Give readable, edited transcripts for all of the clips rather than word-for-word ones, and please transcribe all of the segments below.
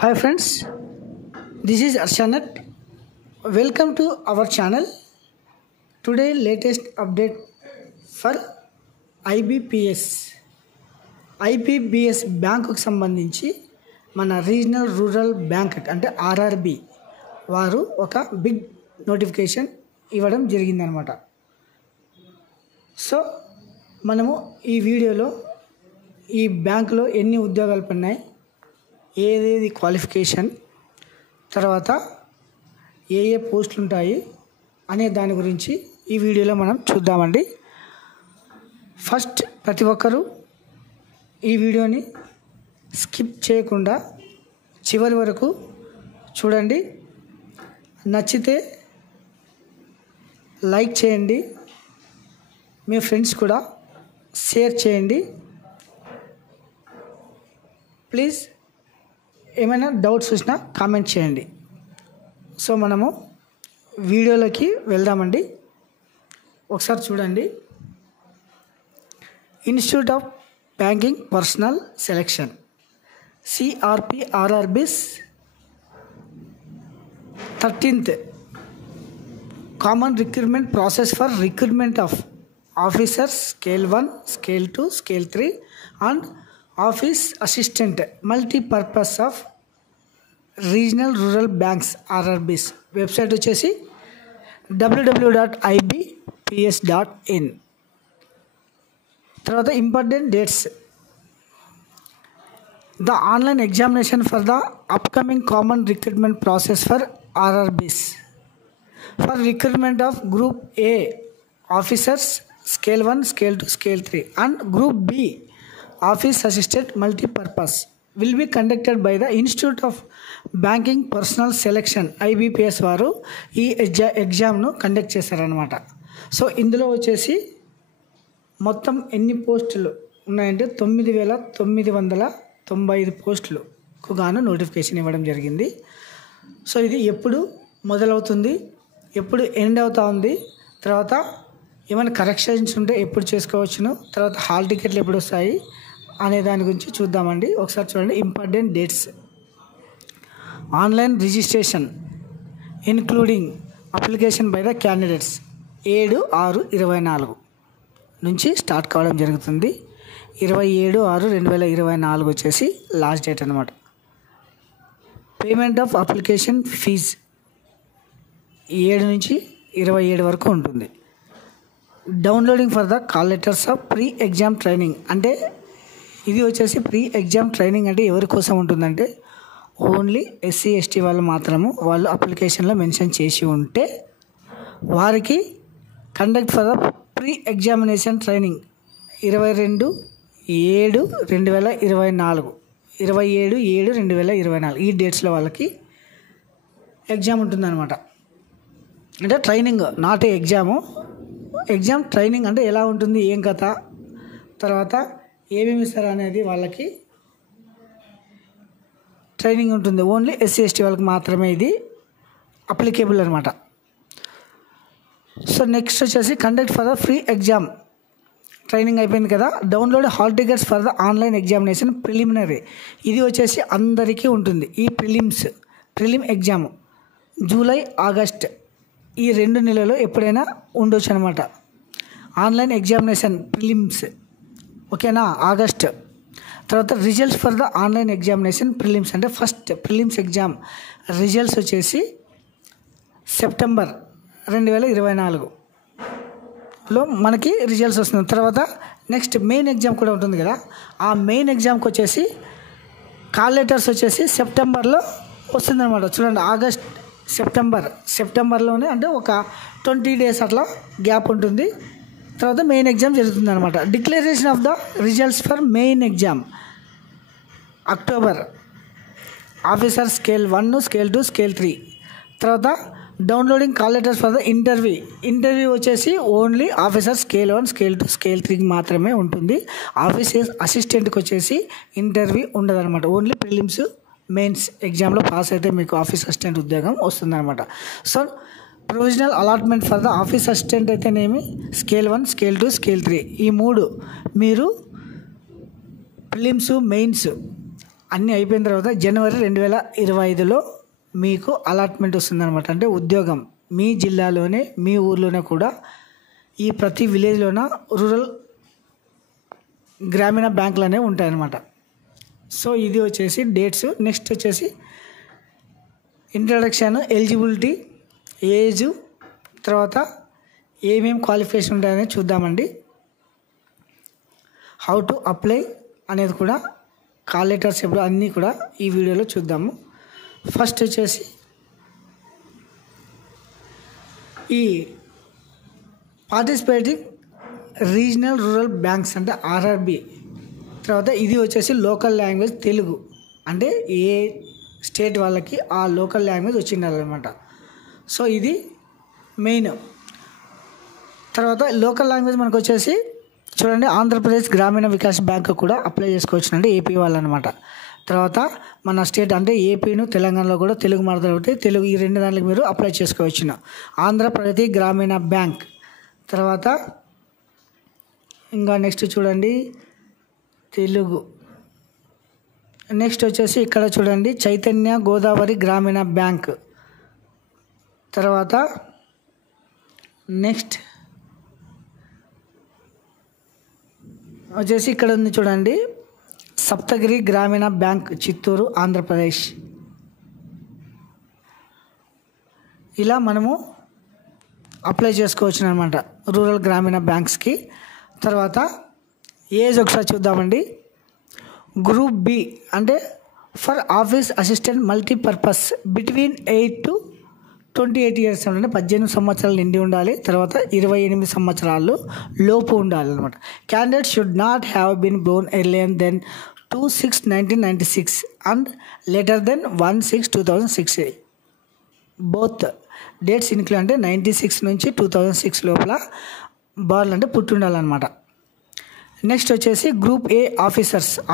Hi friends, this is Arshanat. Welcome to our channel. Today latest update for IBPS. IBPS బ్యాంకుకు సంబంధించి మన regional rural bank అంటే RRB వారు ఒక big notification ఇవ్వడం జరిగిందనమాట. సో మనము ఈ వీడియోలో ఈ బ్యాంకులో ఎన్ని ఉద్యోగాలు ఉన్నాయి, ఏదేది క్వాలిఫికేషన్, తర్వాత ఏ పోస్టులు ఉంటాయి అనే దాని గురించి ఈ వీడియోలో మనం చూద్దామండి. ఫస్ట్ ప్రతి ఒక్కరూ ఈ వీడియోని స్కిప్ చేయకుండా చివరి వరకు చూడండి. నచ్చితే లైక్ చేయండి, మీ ఫ్రెండ్స్ కూడా షేర్ చేయండి. ప్లీజ్ ఏమైనా డౌట్స్ వచ్చినా కామెంట్ చేయండి. సో మనము వీడియోలోకి వెళ్దామండి. ఒకసారి చూడండి. Institute of banking personal selection CRP RRB's 13th common recruitment process for recruitment of officers scale 1, scale 2, scale 3 and office assistant multipurpose of regional rural banks RRB's website వచ్చేసి www.ibps.in. తర్వాత important dates. The online examination for the upcoming common recruitment process for RRB's for recruitment of group A officers scale 1, scale 2, scale 3 and group B office assistant multipurpose will be conducted by the institute of banking personal selection IBPS వారు ఈ ఎగ్జామ్ను conduct చేశారనమాట. So ఇందులో వచ్చేసి మొత్తం ఎన్ని పోస్టులు ఉన్నాయంటే 9,995 పోస్టులకు గాను నోటిఫికేషన్ ఇవ్వడం జరిగింది. సో ఇది ఎప్పుడు మొదలవుతుంది, ఎప్పుడు ఎండ్ అవుతా ఉంది, తర్వాత ఏమైనా కరెక్షన్స్ ఉంటే ఎప్పుడు చేసుకోవచ్చును, తర్వాత హాల్ టికెట్లు ఎప్పుడు వస్తాయి అనే దాని గురించి చూద్దామండి. ఒకసారి చూడండి. Important dates. Online registration including application by the candidates 7/6/24 నుంచి స్టార్ట్ కావడం జరుగుతుంది. 27/6/2024 వచ్చేసి లాస్ట్ డేట్ అనమాట. పేమెంట్ ఆఫ్ అప్లికేషన్ ఫీజ్ 7 నుంచి 27 వరకు ఉంటుంది. Downloading for the call letters of pre exam training అంటే ఇది వచ్చేసి ప్రీ ఎగ్జామ్ ట్రైనింగ్ అంటే ఎవరి కోసం ఉంటుందంటే ఓన్లీ SC ST వాళ్ళు మాత్రము వాళ్ళు అప్లికేషన్లో మెన్షన్ చేసి ఉంటే వారికి conduct for the pre examination training 22/7/2024 27/7/2024 ఈ డేట్స్లో వాళ్ళకి ఎగ్జామ్ ఉంటుందన్నమాట. అంటే training, not exam. Exam training అంటే ఎలా ఉంటుంది, ఏం కథ, తర్వాత ఏమేమి ఇస్తారు అనేది వాళ్ళకి ట్రైనింగ్ ఉంటుంది. ఓన్లీ SC ST వాళ్ళకి మాత్రమే ఇది అప్లికేబుల్ అనమాట. సో నెక్స్ట్ వచ్చేసి conduct for the free exam training అయిపోయింది కదా. Download hall tickets for the online examination preliminary ఇది వచ్చేసి అందరికీ ఉంటుంది. ఈ ప్రిలిమ్ ఎగ్జామ్ జూలై, ఆగస్ట్ ఈ 2 నెలల్లో ఎప్పుడైనా ఉండొచ్చు అనమాట. ఆన్లైన్ ఎగ్జామినేషన్ ప్రిలిమ్స్ ఓకేనా, ఆగస్ట్. తర్వాత results for the online examination prelims అంటే ఫస్ట్ ప్రిలిమ్స్ ఎగ్జామ్ రిజల్ట్స్ వచ్చేసి సెప్టెంబర్ 2024లో మనకి రిజల్ట్స్ వస్తుంది. తర్వాత నెక్స్ట్ మెయిన్ ఎగ్జామ్ కూడా ఉంటుంది కదా, ఆ మెయిన్ ఎగ్జామ్కి వచ్చేసి కాల్ లెటర్స్ వచ్చేసి సెప్టెంబర్లో వస్తుందన్నమాట. చూడండి, ఆగస్ట్ సెప్టెంబర్లోనే అంటే ఒక 20 days అట్లా గ్యాప్ ఉంటుంది. తర్వాత మెయిన్ ఎగ్జామ్ జరుగుతుంది అనమాట. Declaration of the results for main exam October officer scale 1, scale 2, scale 3. తర్వాత downloading call letters for the interview వచ్చేసి only officer scale 1, scale 2, scale 3 మాత్రమే ఉంటుంది. ఆఫీస్ అసిస్టెంట్కి వచ్చేసి ఇంటర్వ్యూ ఉండదు అనమాట. ఓన్లీ ప్రిలిమ్స్ మెయిన్స్ ఎగ్జామ్లో పాస్ అయితే మీకు ఆఫీస్ అసిస్టెంట్ ఉద్యోగం వస్తుందన్నమాట. So provisional allotment for the office assistant అయితేనేమి స్కేల్ 1, స్కేల్ 2, స్కేల్ 3 ఈ 3 మీరు ప్రిలిమ్స్, మెయిన్స్ అన్నీ అయిపోయిన తర్వాత జనవరి 2025లో మీకు అలాట్మెంట్ వస్తుందన్నమాట. అంటే ఉద్యోగం మీ జిల్లాలోనే మీ ఊర్లోనే కూడా ఈ ప్రతి విలేజ్లోన రూరల్ గ్రామీణ బ్యాంకులు అనేవి ఉంటాయన్నమాట. సో ఇది వచ్చేసి డేట్స్. నెక్స్ట్ వచ్చేసి ఇంట్రడక్షన్, ఎలిజిబిలిటీ, ఏజ్, తర్వాత ఏమేమి క్వాలిఫికేషన్ ఉంటాయని చూద్దామండి. హౌ టు అప్లై అనేది కూడా, కాల్ లెటర్స్ ఎప్పుడు అన్నీ కూడా ఈ వీడియోలో చూద్దాము. ఫస్ట్ వచ్చేసి ఈ పార్టిసిపేటింగ్ రీజనల్ రూరల్ బ్యాంక్స్ అంటే ఆర్ఆర్బి. తర్వాత ఇది వచ్చేసి లోకల్ లాంగ్వేజ్ తెలుగు, అంటే ఏ స్టేట్ వాళ్ళకి ఆ లోకల్ లాంగ్వేజ్ వచ్చి ఉండాలన్నమాట. సో ఇది మెయిన్. తర్వాత లోకల్ లాంగ్వేజ్ మనకు వచ్చేసి చూడండి, ఆంధ్రప్రదేశ్ గ్రామీణ వికాస్ బ్యాంక్ కూడా అప్లై చేసుకోవచ్చు అంటే ఏపీ వాళ్ళు అనమాట. తర్వాత మన స్టేట్ అంటే ఏపీను తెలంగాణలో కూడా తెలుగు మాట్లాడతారు కాబట్టి తెలుగు, ఈ రెండు దాంట్లోకి మీరు అప్లై చేసుకోవచ్చు. ఆంధ్రప్రదేశ్ గ్రామీణ బ్యాంక్. తర్వాత ఇంకా నెక్స్ట్ చూడండి తెలుగు. నెక్స్ట్ వచ్చేసి ఇక్కడ చూడండి చైతన్య గోదావరి గ్రామీణ బ్యాంక్. తర్వాత నెక్స్ట్ వచ్చేసి ఇక్కడ ఉంది చూడండి సప్తగిరి గ్రామీణ బ్యాంక్, చిత్తూరు, ఆంధ్రప్రదేశ్. ఇలా మనము అప్లై చేసుకోవచ్చు అనమాట రూరల్ గ్రామీణ బ్యాంక్స్కి. తర్వాత ఏజ్ ఒకసారి చూద్దామండి. గ్రూప్ బి అంటే for office assistant multipurpose between 8 to 28 years అంటే 18 సంవత్సరాలు నిండి ఉండాలి. తర్వాత 28 సంవత్సరాలు లోపు ఉండాలి అనమాట. Candidate should not have been born earlier than 2/6/1996 and later than 1/6/2006. Both dates include అంటే 96 నుంచి 2006 లోపల బార్లు అంటే పుట్టి ఉండాలన్నమాట. నెక్స్ట్ వచ్చేసి గ్రూప్ ఏ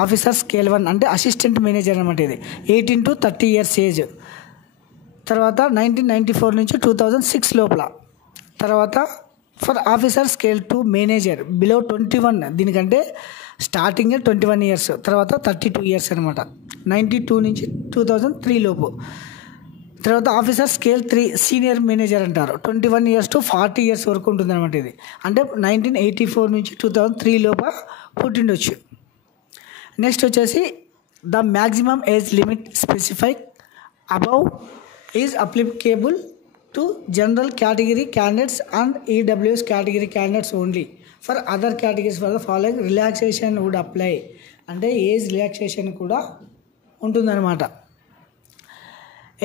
ఆఫీసర్ స్కేల్ 1 అంటే అసిస్టెంట్ మేనేజర్ అనమాట. ఇది 18 to 30 years ఏజ్. తర్వాత 1994 నుంచి 2006 లోపల. తర్వాత for officer scale 2 manager below 21, దీనికంటే స్టార్టింగే 21 years, తర్వాత 32 years అనమాట. 92 నుంచి 2003 లోపు. తర్వాత ఆఫీసర్ స్కేల్ 3 సీనియర్ మేనేజర్ అంటారు. 21 years to 40 years వరకు ఉంటుంది అనమాట. ఇది అంటే 1984 నుంచి 2003 లోపల పుట్టిండొచ్చు. నెక్స్ట్ వచ్చేసి the maximum age limit specified above is applicable to general category candidates and EWS category candidates only. For other categories for the following relaxation would apply అంటే ఏజ్ రిలాక్సేషన్ కూడా ఉంటుందన్నమాట.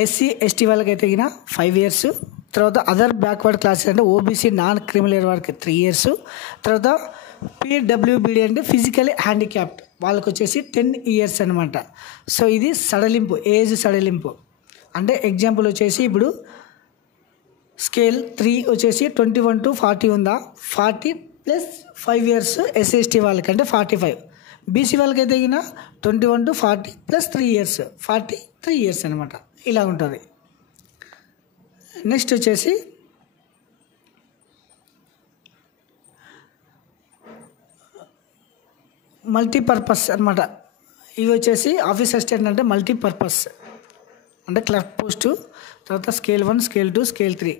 ఎస్సీ ఎస్టీ వాళ్ళకి అయితే 5 years. తర్వాత other backward classes అంటే OBC non criminal వారికి 3 years. తర్వాత PWBD అంటే ఫిజికలీ హ్యాండిక్యాప్డ్ వాళ్ళకి వచ్చేసి 10 years అనమాట. సో ఇది సడలింపు, ఏజ్ సడలింపు. అంటే ఎగ్జాంపుల్ వచ్చేసి ఇప్పుడు స్కేల్ 3 వచ్చేసి 21 to 40 ఉందా, 40 + 5 years ఎస్సీ వాళ్ళకి అంటే 45. బీసీ వాళ్ళకి అయితే 21 to 40 + 3 years 43 years అనమాట. ఇలా ఉంటుంది. నెక్స్ట్ వచ్చేసి మల్టీపర్పస్ అనమాట. ఇవి వచ్చేసి ఆఫీస్ అసిస్టెంట్ అంటే మల్టీపర్పస్ అంటే క్లర్క్ పోస్టు. తర్వాత స్కేల్ 1, స్కేల్ 2, స్కేల్ 3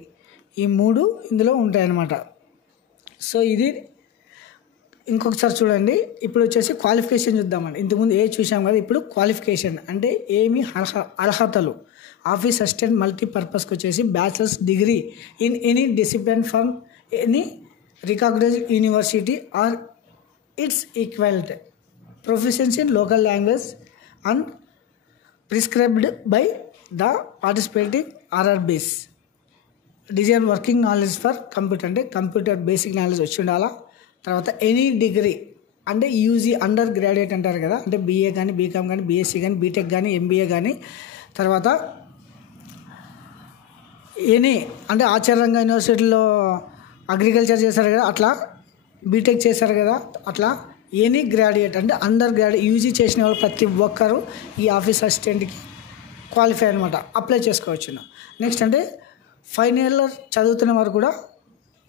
ఈ 3 ఇందులో ఉంటాయన్నమాట. సో ఇది ఇంకొకసారి చూడండి. ఇప్పుడు వచ్చేసి క్వాలిఫికేషన్ చూద్దామండి. ఇంతకుముందు ఏ చూసాం కదా, ఇప్పుడు క్వాలిఫికేషన్ అంటే ఏమి అర్హతలు. ఆఫీస్ అసిస్టెంట్ మల్టీపర్పస్కి వచ్చేసి bachelor's degree in any discipline from any recognized university or its equivalent, proficiency in local language and prescribed by the participating RRBs. Design working knowledge for computer అంటే కంప్యూటర్ బేసిక్ నాలెడ్జ్ వచ్చి ఉండాలా. తర్వాత any degree అంటే UG undergraduate అంటారు కదా, అంటే BA కానీ BCom కానీ బీఎస్సీ కానీ బీటెక్ కానీ ఎంబీఏ కానీ. తర్వాత ఎనీ అంటే ఆచార్యంగా యూనివర్సిటీలో అగ్రికల్చర్ చేశారు కదా, అట్లా బీటెక్ చేశారు కదా, అట్లా ఎనీ గ్రాడ్యుయేట్ అంటే అండర్ గ్రాడ్యుయేట్ యూజీ చేసిన వాళ్ళు ప్రతి ఒక్కరు ఈ ఆఫీస్ అసిస్టెంట్కి క్వాలిఫై అనమాట, అప్లై చేసుకోవచ్చు. నెక్స్ట్ అంటే ఫైనల్ ఇయర్ చదువుతున్న వారు కూడా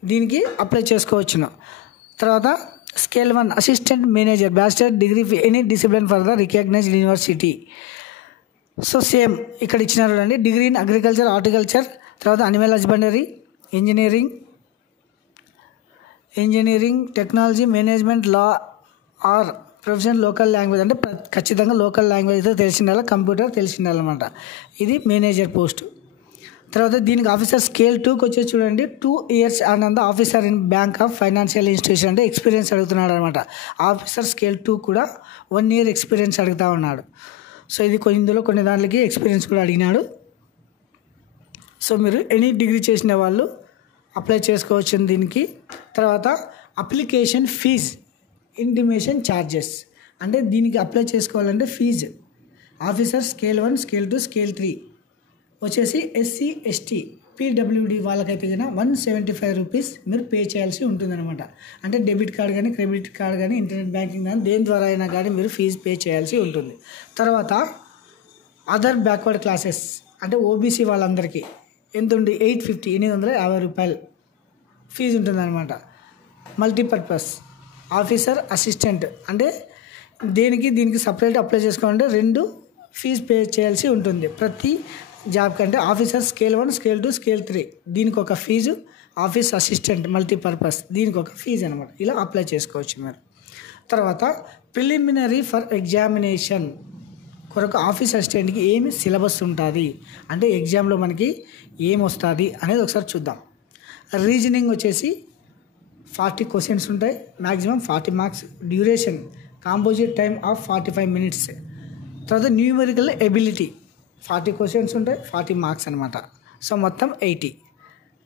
దీనికి అప్లై చేసుకోవచ్చును. తర్వాత scale 1 assistant manager bachelor degree any discipline for the recognized university. So same ఇక్కడ ఇచ్చినారు అండి. డిగ్రీ ఇన్ అగ్రికల్చర్, హార్టికల్చర్, తర్వాత animal husbandry, engineering, technology, management, law or professional local language. అంటే ఖచ్చితంగా లోకల్ లాంగ్వేజ్ అయితే తెలిసి ఉండాలి, కంప్యూటర్ తెలిసి ఉండాలన్నమాట. ఇది మేనేజర్ పోస్ట్. తర్వాత దీనికి ఆఫీసర్ స్కేల్ 2కి వచ్చేసి చూడండి 2 years Anantha officer in bank of financial institution. అంటే ఎక్స్పీరియన్స్ అడుగుతున్నాడు అనమాట. ఆఫీసర్ స్కేల్ 2 కూడా 1 year ఎక్స్పీరియన్స్ అడుగుతూ ఉన్నాడు. సో ఇది ఇందులో కొన్ని దాంట్లకి ఎక్స్పీరియన్స్ కూడా అడిగినాడు. సో మీరు ఎనీ డిగ్రీ చేసిన వాళ్ళు అప్లై చేసుకోవచ్చు దీనికి. తర్వాత అప్లికేషన్ ఫీజ్, ఇంటిమేషన్ ఛార్జెస్. అంటే దీనికి అప్లై చేసుకోవాలంటే fees officer scale 1, scale 2, scale 3 వచ్చేసి SC, ST, PWD వాళ్ళకైతే కన్నా 175 రూపీస్ మీరు పే చేయాల్సి ఉంటుందన్నమాట. అంటే డెబిట్ కార్డ్ కానీ, క్రెడిట్ కార్డ్ కానీ, ఇంటర్నెట్ బ్యాంకింగ్ కానీ దేని ద్వారా అయినా కానీ మీరు ఫీజు పే చేయాల్సి ఉంటుంది. తర్వాత అదర్ బ్యాక్వర్డ్ క్లాసెస్ అంటే OBC వాళ్ళందరికీ ఎంత ఉంది 850 రూపాయలు ఫీజు ఉంటుందన్నమాట. మల్టీపర్పస్ ఆఫీసర్ అసిస్టెంట్ అంటే దీనికి సపరేట్ అప్లై చేసుకోవాలంటే 2 ఫీజు పే చేయాల్సి ఉంటుంది ప్రతి జాబ్ కంటే. ఆఫీసర్ స్కేల్ 1, స్కేల్ 2, స్కేల్ 3 దీనికి ఒక ఫీజు, ఆఫీస్ అసిస్టెంట్ మల్టీపర్పస్ దీనికి ఒక ఫీజు అనమాట. ఇలా అప్లై చేసుకోవచ్చు మీరు. తర్వాత ప్రిలిమినరీ ఫర్ ఎగ్జామినేషన్ కొరకు ఆఫీస్ అసిస్టెంట్కి ఏమి సిలబస్ ఉంటుంది అంటే ఎగ్జామ్లో మనకి ఏం వస్తుంది అనేది ఒకసారి చూద్దాం. రీజనింగ్ వచ్చేసి 40 క్వశ్చన్స్ ఉంటాయి, maximum 40 marks. Duration composite time of 45 minutes. తర్వాత న్యూమరికల్ ఎబిలిటీ 40 క్వశ్చన్స్ ఉంటాయి, 40 మార్క్స్ అనమాట. సో మొత్తం 80.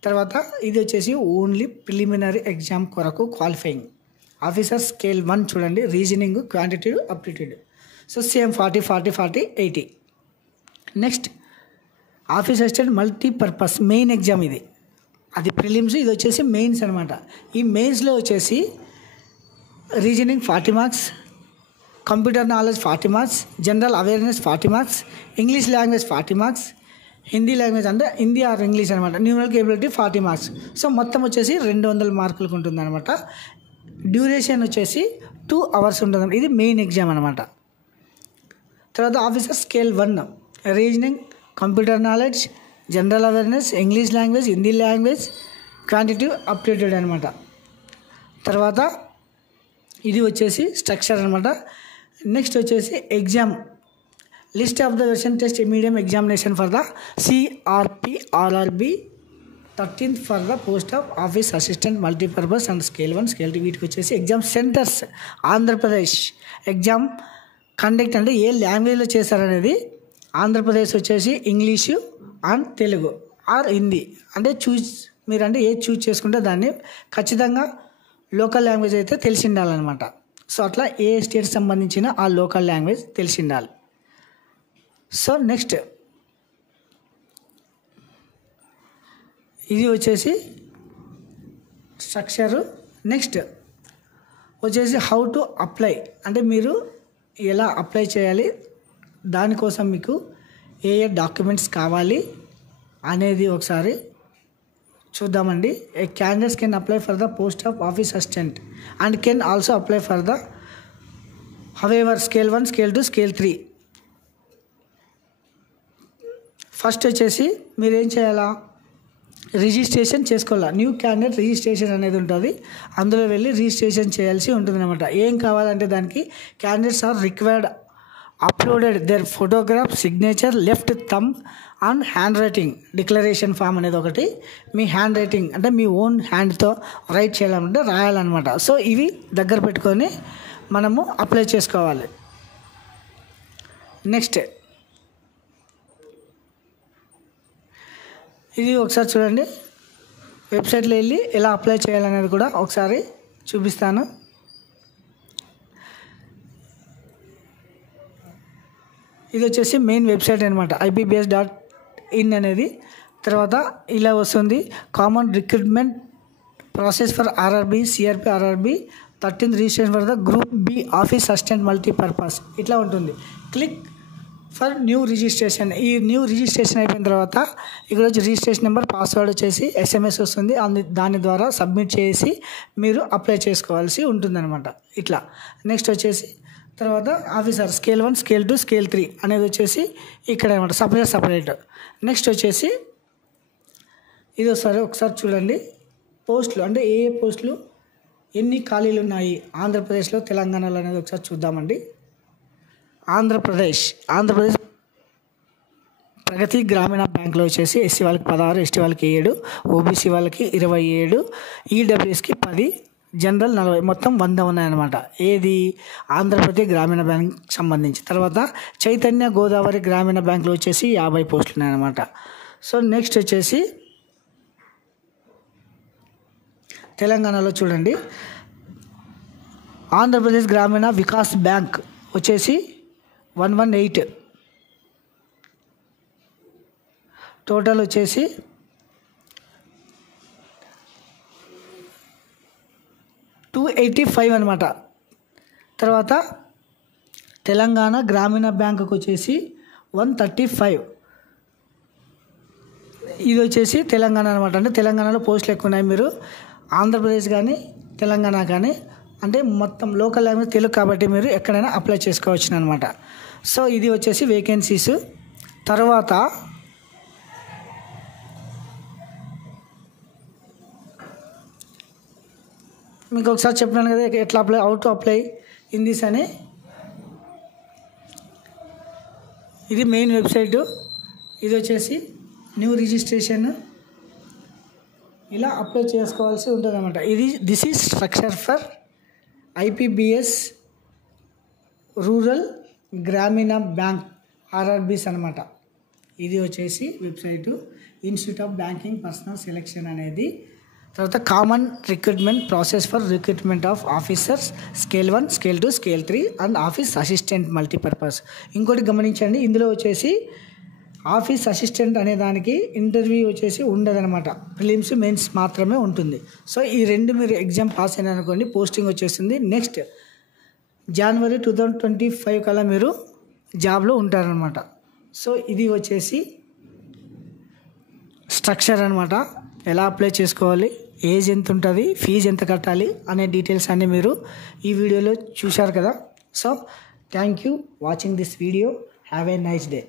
తర్వాత ఇది వచ్చేసి ఓన్లీ ప్రిలిమినరీ ఎగ్జామ్ కొరకు క్వాలిఫైయింగ్. ఆఫీసర్ స్కేల్ 1 చూడండి, reasoning, quantitative, aptitude. So same 40, 40, 40, 80. Next office assistant multipurpose main exam ఇది. అది ప్రిలిమ్స్, ఇది వచ్చేసి మెయిన్స్ అనమాట. ఈ మెయిన్స్లో వచ్చేసి reasoning 40 marks, computer knowledge 40 marks, general awareness 40 marks, English language 40 marks, Hindi language అంటే హిందీ ఆర్ ఇంగ్లీష్ అనమాట, న్యూమరికల్ ఎబిలిటీ 40 మార్క్స్. సో మొత్తం వచ్చేసి 200 మార్కులకు ఉంటుంది అనమాట. డ్యూరేషన్ వచ్చేసి 2 hours ఉంటుంది. ఇది మెయిన్ ఎగ్జామ్ అనమాట. తర్వాత officer scale 1 reasoning, computer knowledge, general awareness, English language, Hindi language, quantitative, aptitude అనమాట. తర్వాత ఇది వచ్చేసి స్ట్రక్చర్ అనమాట. నెక్స్ట్ వచ్చేసి exam list of the version test medium examination for the CRP RRB 13th for the post of office assistant multipurpose and scale 1, scale 2. వీటికి వచ్చేసి exam centres Andhra Pradesh. Exam conduct అంటే ఏ లాంగ్వేజ్లో చేశారనేది ఆంధ్రప్రదేశ్ వచ్చేసి English and Telugu or Hindi. అంటే మీరు అంటే ఏది చూజ్ చేసుకుంటే దాన్ని ఖచ్చితంగా లోకల్ లాంగ్వేజ్ అయితే తెలిసి ఉండాలన్నమాట. సో అట్లా ఏ స్టేట్ సంబంధించిన ఆ లోకల్ లాంగ్వేజ్ తెలిసి ఉండాలి. సో నెక్స్ట్ ఇది వచ్చేసి స్ట్రక్చరు. నెక్స్ట్ వచ్చేసి హౌ టు అప్లై అంటే మీరు ఎలా అప్లై చేయాలి, దానికోసం మీకు ఏ డాక్యుమెంట్స్ కావాలి అనేది ఒకసారి చూద్దామండి. A candidates can apply for the post of office assistant and can also apply for the however scale 1, scale 2, scale 3. First వచ్చేసి మీరు ఏం చేయాలా, రిజిస్ట్రేషన్ చేసుకోవాలా. న్యూ క్యాండిడేట్ రిజిస్ట్రేషన్ అనేది ఉంటుంది. అందులో వెళ్ళి రిజిస్ట్రేషన్ చేయాల్సి ఉంటుంది అనమాట. ఏం కావాలంటే దానికి candidates are required uploaded their photograph, signature, left thumb and handwriting declaration form అనేది ఒకటి. మీ హ్యాండ్ రైటింగ్ అంటే మీ ఓన్ హ్యాండ్తో రైట్ చేయాలంటే రాయాలన్నమాట. సో ఇవి దగ్గర పెట్టుకొని మనము అప్లై చేసుకోవాలి. నెక్స్ట్ ఇది ఒకసారి చూడండి, వెబ్సైట్లో వెళ్ళి ఎలా అప్లై చేయాలనేది కూడా ఒకసారి చూపిస్తాను. ఇది వచ్చేసి మెయిన్ వెబ్సైట్ అనమాట, IBBS.in అనేది. తర్వాత ఇలా వస్తుంది, common recruitment process for RRB, CRP, RRB 13th registration for the group B office assistant multipurpose ఇట్లా ఉంటుంది. Click for new registration. ఈ న్యూ రిజిస్ట్రేషన్ అయిపోయిన తర్వాత ఇక్కడ వచ్చి రిజిస్ట్రేషన్ నెంబర్, పాస్వర్డ్ వచ్చేసి SMS వస్తుంది. దాని ద్వారా సబ్మిట్ చేసి మీరు అప్లై చేసుకోవాల్సి ఉంటుందన్నమాట. ఇట్లా నెక్స్ట్ వచ్చేసి తర్వాత ఆఫీసర్ స్కేల్ 1, స్కేల్ 2, స్కేల్ 3 అనేది వచ్చేసి ఇక్కడ అనమాట సపరేట్. నెక్స్ట్ వచ్చేసి ఇది ఒకసారి చూడండి. పోస్టులు అంటే ఏ పోస్టులు ఎన్ని ఖాళీలు ఉన్నాయి ఆంధ్రప్రదేశ్లో, తెలంగాణలో అనేది ఒకసారి చూద్దామండి. ఆంధ్రప్రదేశ్ ప్రగతి గ్రామీణ బ్యాంకులో వచ్చేసి SC వాళ్ళకి 16, ST వాళ్ళకి 7, OBC వాళ్ళకి 27, EWSకి 10, జనరల్ 40, మొత్తం 100 ఉన్నాయన్నమాట. ఏది ఆంధ్రప్రదేశ్ గ్రామీణ బ్యాంక్ సంబంధించి. తర్వాత చైతన్య గోదావరి గ్రామీణ బ్యాంకులో వచ్చేసి 50 పోస్టులు ఉన్నాయన్నమాట. సో నెక్స్ట్ వచ్చేసి తెలంగాణలో చూడండి. ఆంధ్రప్రదేశ్ గ్రామీణ వికాస్ బ్యాంక్ వచ్చేసి 118, టోటల్ వచ్చేసి 285 అనమాట. తర్వాత తెలంగాణ గ్రామీణ బ్యాంకుకి వచ్చేసి 135. ఇది వచ్చేసి తెలంగాణ అనమాట. అంటే తెలంగాణలో పోస్టులు ఎక్కువ ఉన్నాయి. మీరు ఆంధ్రప్రదేశ్ కానీ తెలంగాణ కానీ అంటే మొత్తం లోకల్ లాంగ్వేజ్ తెలుగు కాబట్టి మీరు ఎక్కడైనా అప్లై చేసుకోవచ్చు అనమాట. సో ఇది వచ్చేసి వేకెన్సీస్. తర్వాత మీకు ఒకసారి చెప్పినాను కదా ఎట్లా apply, how to apply in this అని. ఇది మెయిన్ వెబ్సైటు. ఇది వచ్చేసి న్యూ రిజిస్ట్రేషన్ ఇలా అప్లై చేసుకోవాల్సి ఉంటుంది అనమాట. This is structure for IPBS rural గ్రామీణ బ్యాంక్ RRBs అనమాట. ఇది వచ్చేసి website institute of banking personal selection అనేది. తర్వాత common recruitment process for recruitment of officers scale 1, scale 2, scale 3 and office assistant multipurpose. ఇంకోటి గమనించండి, ఇందులో వచ్చేసి ఆఫీస్ అసిస్టెంట్ అనే దానికి ఇంటర్వ్యూ వచ్చేసి ఉండదన్నమాట. ప్రిలిమ్స్, మెయిన్స్ మాత్రమే ఉంటుంది. సో ఈ రెండు మీరు ఎగ్జామ్ పాస్ అయినా అనుకోండి, పోస్టింగ్ వచ్చేస్తుంది. నెక్స్ట్ జనవరి 2025 కల్లా మీరు జాబ్లో ఉంటారనమాట. సో ఇది వచ్చేసి స్ట్రక్చర్ అనమాట. ఎలా అప్లై చేసుకోవాలి, ఏజ్ ఎంత ఉంటుంది, ఫీజు ఎంత కట్టాలి అనే డీటెయిల్స్ అన్నీ మీరు ఈ వీడియోలో చూశారు కదా. So thank you watching this video. Have a nice day.